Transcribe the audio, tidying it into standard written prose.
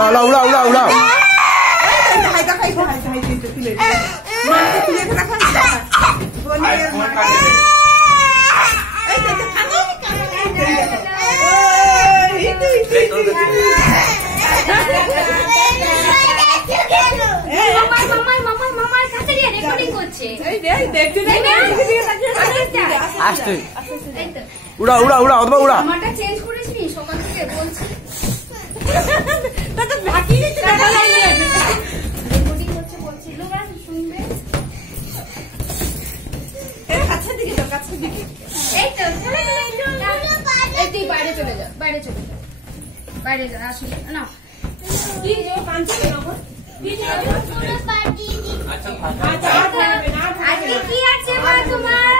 উড়া উড়া উড়া উড়া উড়া উড়া উড়া অথবা উড়া চেঞ্জ করেছি সকাল থেকে বলছি শুনবে বাইরে চলে যা বাইরে চলে যা বাইরে যা আসলে না আজকে কি আছে তোমার